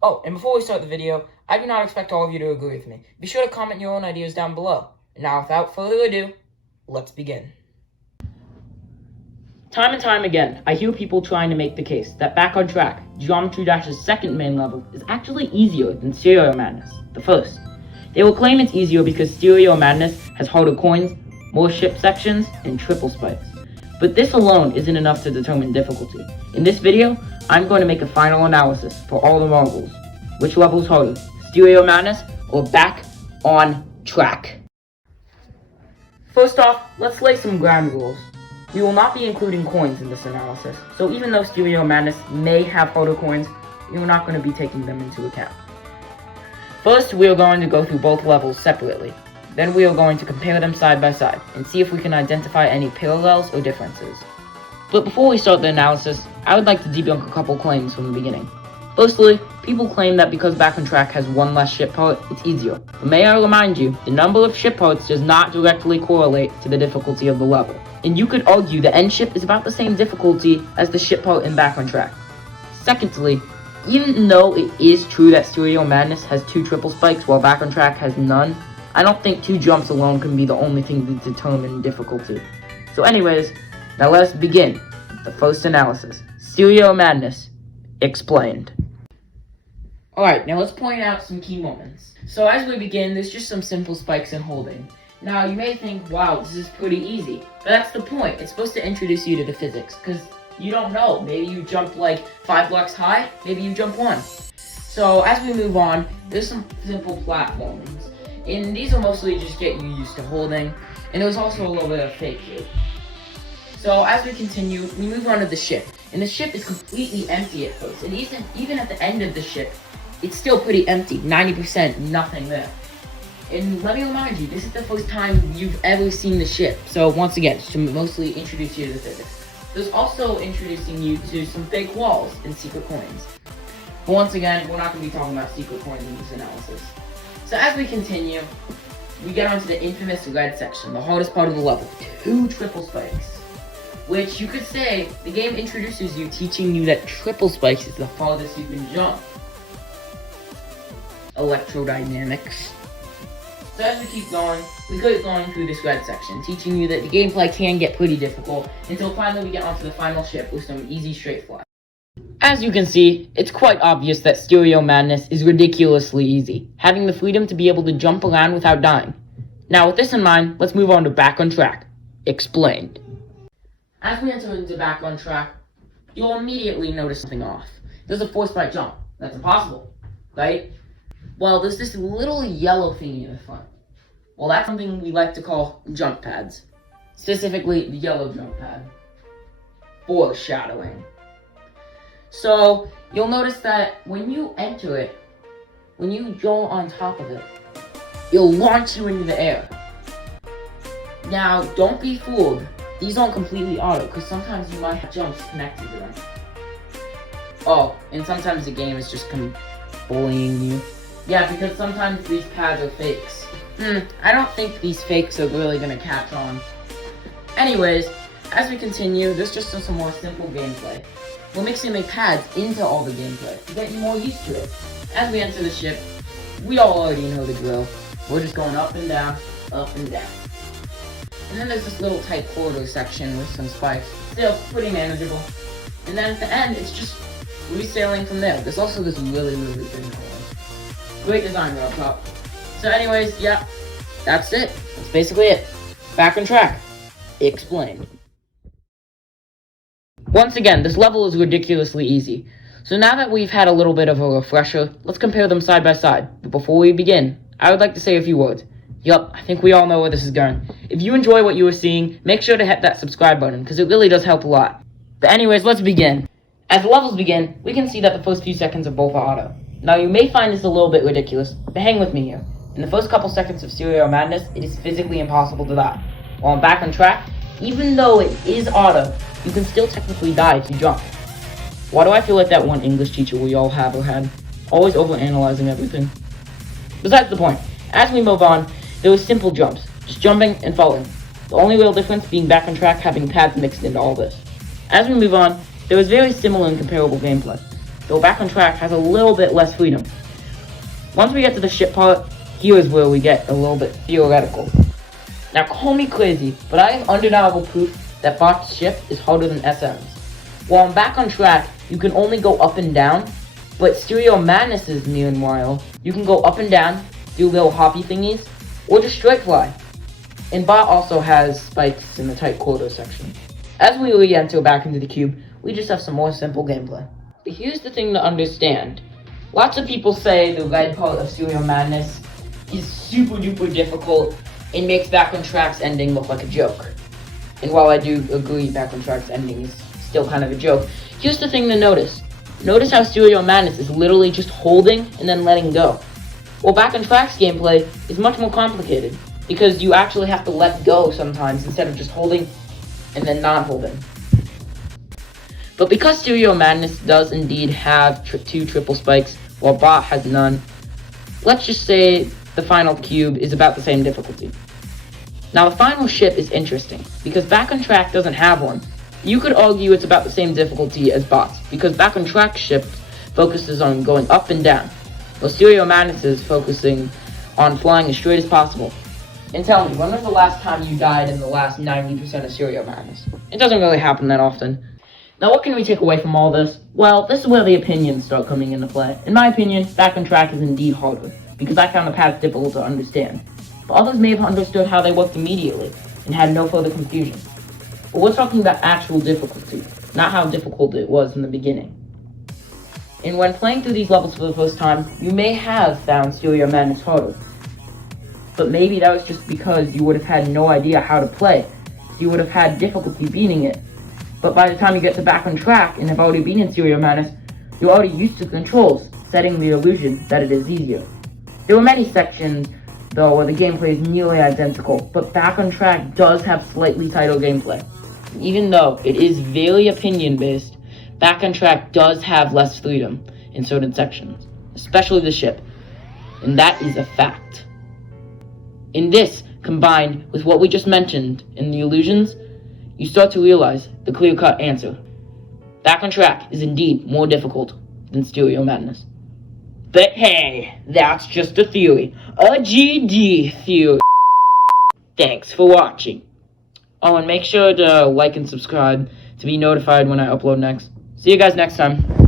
Oh, and before we start the video, I do not expect all of you to agree with me. Be sure to comment your own ideas down below. Now, without further ado, let's begin. Time and time again, I hear people trying to make the case that Back on Track, Geometry Dash's second main level, is actually easier than Stereo Madness, the first. They will claim it's easier because Stereo Madness has harder coins, more ship sections, and triple spikes. But this alone isn't enough to determine difficulty. In this video, I'm going to make a final analysis for all the marbles. Which level's harder, Stereo Madness or Back on Track? First off, let's lay some ground rules. We will not be including coins in this analysis, so even though Stereo Madness may have harder coins, we are not going to be taking them into account. First, we are going to go through both levels separately. Then we are going to compare them side by side, and see if we can identify any parallels or differences. But before we start the analysis, I would like to debunk a couple claims from the beginning. Firstly, people claim that because Back on Track has one less ship part, it's easier. But may I remind you, the number of ship parts does not directly correlate to the difficulty of the level. And you could argue the end ship is about the same difficulty as the ship part in Back on Track. Secondly, even though it is true that Stereo Madness has 2 triple spikes while Back on Track has none, I don't think 2 jumps alone can be the only thing to determine difficulty. So anyways, now let's begin with the first analysis. Stereo Madness, explained. Alright, now let's point out some key moments. So as we begin, there's just some simple spikes and holding. Now you may think, wow, this is pretty easy. But that's the point. It's supposed to introduce you to the physics, because you don't know. Maybe you jump like 5 blocks high, maybe you jump 1. So as we move on, there's some simple platformings. And these will mostly just get you used to holding, and there's also a little bit of fake here. So as we continue, we move on to the ship. And the ship is completely empty at first. And even at the end of the ship, it's still pretty empty. 90%, nothing there. And let me remind you, this is the first time you've ever seen the ship. So once again, to mostly introduce you to the physics. There's also introducing you to some fake walls and secret coins. But once again, we're not going to be talking about secret coins in this analysis. So as we continue, we get onto the infamous red section, the hardest part of the level. 2 triple spikes. Which you could say, the game introduces you, teaching you that triple spikes is the farthest you can jump. Electrodynamics. So as we keep going, we keep going through this red section, teaching you that the gameplay can get pretty difficult, until finally we get onto the final ship with some easy straight fly. As you can see, it's quite obvious that Stereo Madness is ridiculously easy, having the freedom to be able to jump around without dying. Now with this in mind, let's move on to Back on Track, explained. As we enter into Back on Track, you'll immediately notice something off. There's a 4-spike jump. That's impossible, right? Well, there's this little yellow thingy in the front. Well, that's something we like to call jump pads. Specifically, the yellow jump pad. Foreshadowing. So, you'll notice that when you enter it, when you go on top of it, it'll launch you into the air. Now, don't be fooled. These aren't completely auto, because sometimes you might have jumps connected to them. Oh, and sometimes the game is just bullying you. Yeah, because sometimes these pads are fakes. I don't think these fakes are really gonna catch on. Anyways, as we continue, there's just some more simple gameplay. We're mixing the pads into all the gameplay to get you more used to it. As we enter the ship, we all already know the drill. We're just going up and down, up and down. And then there's this little tight corridor section with some spikes. Still pretty manageable. And then at the end, it's just resailing from there. There's also this really thin hole. Great design right up top. So anyways, yeah, that's it. That's basically it. Back on Track, explained. Once again, this level is ridiculously easy. So now that we've had a little bit of a refresher, let's compare them side by side. But before we begin, I would like to say a few words. Yup, I think we all know where this is going. If you enjoy what you are seeing, make sure to hit that subscribe button, because it really does help a lot. But anyways, let's begin. As the levels begin, we can see that the first few seconds of both are auto. Now you may find this a little bit ridiculous, but hang with me here. In the first couple seconds of Stereo Madness, it is physically impossible to die. While I'm Back on Track, even though it is auto, you can still technically die if you jump. Why do I feel like that one English teacher we all have or had? Always overanalyzing everything. Besides the point, as we move on, there were simple jumps, just jumping and falling. The only real difference being Back on Track having pads mixed into all this. As we move on, there was very similar and comparable gameplay. though Back on Track has a little bit less freedom. Once we get to the ship part, here is where we get a little bit theoretical. Now call me crazy, but I have undeniable proof that Bot's ship is harder than SM's. While on Back on Track, you can only go up and down, but Stereo Madness's, meanwhile, you can go up and down, do little hoppy thingies, or just straight fly. And Bot also has spikes in the tight quarter section. As we re-enter back into the cube, we just have some more simple gameplay. But here's the thing to understand. Lots of people say the red part of Stereo Madness is super duper difficult and makes Back on Track's ending look like a joke. And while I do agree Back on Track's ending is still kind of a joke, here's the thing to notice. Notice how Stereo Madness is literally just holding and then letting go. Well, Back on Track's gameplay is much more complicated, because you actually have to let go sometimes instead of just holding and then not holding. But because Stereo Madness does indeed have two triple spikes, while Bot has none, let's just say the final cube is about the same difficulty. Now the final ship is interesting, because Back on Track doesn't have one. You could argue it's about the same difficulty as Bot's, because Back on Track's ship focuses on going up and down, while Stereo Madness is focusing on flying as straight as possible. And tell me, when was the last time you died in the last 90% of Stereo Madness? It doesn't really happen that often. Now what can we take away from all this? Well, this is where the opinions start coming into play. In my opinion, Back on Track is indeed harder, because I found the paths difficult to understand. But others may have understood how they worked immediately, and had no further confusion. But we're talking about actual difficulty, not how difficult it was in the beginning. And when playing through these levels for the first time, you may have found Stereo Madness harder. But maybe that was just because you would have had no idea how to play. You would have had difficulty beating it. But by the time you get to Back on Track and have already been in Stereo Madness, you're already used to controls, setting the illusion that it is easier. There were many sections, though, where the gameplay is nearly identical, but Back on Track does have slightly tighter gameplay. Even though it is very opinion-based, Back on Track does have less freedom in certain sections, especially the ship. And that is a fact. In this, combined with what we just mentioned in the illusions, you start to realize the clear-cut answer. Back on Track is indeed more difficult than Stereo Madness. But hey, that's just a theory. A GD theory. Thanks for watching. Oh, and make sure to like and subscribe to be notified when I upload next. See you guys next time.